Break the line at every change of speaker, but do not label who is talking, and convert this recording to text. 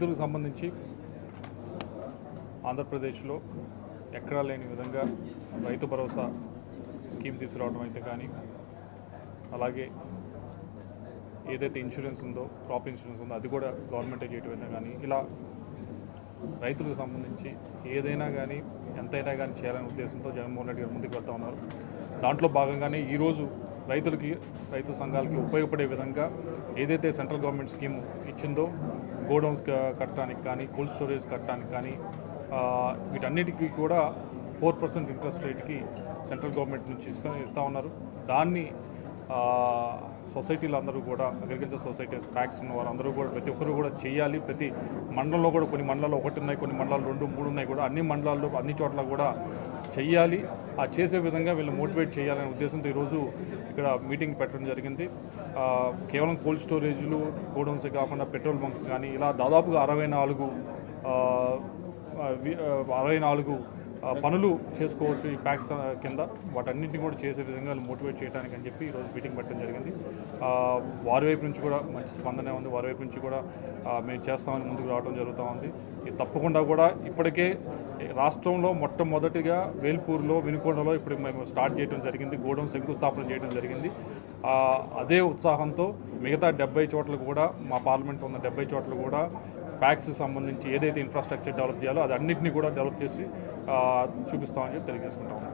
రైతులకు సంబంధించి ఆంధ్రప్రదేశ్లో ఎక్కడా లేని విధంగా రైతు భరోసా స్కీమ్ తీసుకురావడం అయితే కానీ అలాగే ఏదైతే ఇన్సూరెన్స్ ఉందో క్రాప్ ఇన్సూరెన్స్ ఉందో అది కూడా గవర్నమెంటే చేయటం అయితే కానీ ఇలా రైతులకు సంబంధించి ఏదైనా కానీ ఎంతైనా కానీ చేయాలనే ఉద్దేశంతో జగన్మోహన్ రెడ్డి గారు ముందుకు వెళ్తా ఉన్నారు. దాంట్లో భాగంగానే ఈరోజు రైతులకి రైతు సంఘాలకి ఉపయోగపడే విధంగా ఏదైతే సెంట్రల్ గవర్నమెంట్ స్కీమ్ ఇచ్చిందో గోడౌన్స్ కట్టడానికి కానీ కోల్డ్ స్టోరేజ్ కట్టడానికి కానీ వీటన్నిటికీ కూడా ఫోర్ పర్సెంట్ ఇంట్రెస్ట్ రేట్కి సెంట్రల్ గవర్నమెంట్ నుంచి ఇస్తా ఇస్తూ ఉన్నారు. దాన్ని సొసైటీలు అందరూ కూడా అగ్రికల్చర్ సొసైటీస్ ప్యాక్స్ ఉన్న వాళ్ళందరూ కూడా ప్రతి ఒక్కరు కూడా చేయాలి. ప్రతి మండలంలో కూడా కొన్ని మండలాలు ఒకటి ఉన్నాయి కొన్ని మండలాలు రెండు మూడు ఉన్నాయి కూడా. అన్ని మండలాల్లో అన్ని చోట్ల కూడా చెయ్యాలి. ఆ చేసే విధంగా వీళ్ళు మోటివేట్ చేయాలనే ఉద్దేశంతో ఈరోజు ఇక్కడ మీటింగ్ పెట్టడం జరిగింది. కేవలం కోల్డ్ స్టోరేజ్లు గోడౌన్స్ కాకుండా పెట్రోల్ బంక్స్ కానీ ఇలా దాదాపుగా అరవై నాలుగు అరవై నాలుగు పనులు చేసుకోవచ్చు ఈ ప్యాక్స్ కింద. వాటన్నింటినీ కూడా చేసే విధంగా వాళ్ళు మోటివేట్ చేయడానికి అని చెప్పి ఈరోజు మీటింగ్ పెట్టడం జరిగింది. వారి వైపు నుంచి కూడా మంచి స్పందనే ఉంది. వారి వైపు నుంచి కూడా మేము చేస్తామని ముందుకు రావడం జరుగుతూ ఉంది. ఇది తప్పకుండా కూడా ఇప్పటికే రాష్ట్రంలో మొట్టమొదటిగా వేల్పూర్లో వినుకొండలో ఇప్పుడు మేము స్టార్ట్ చేయడం జరిగింది. గోడౌన్ శంకుస్థాపన చేయడం జరిగింది. అదే ఉత్సాహంతో మిగతా డెబ్బై చోట్ల కూడా మా పార్లమెంట్ ఉన్న డెబ్బై చోట్ల కూడా ప్యాక్స్ సంబంధించి ఏదైతే ఇన్ఫ్రాస్ట్రక్చర్ డెవలప్ చేయాలో అది అన్నింటినీ కూడా డెవలప్ చేసి చూపిస్తామని చెప్పి తెలియజేసుకుంటాం.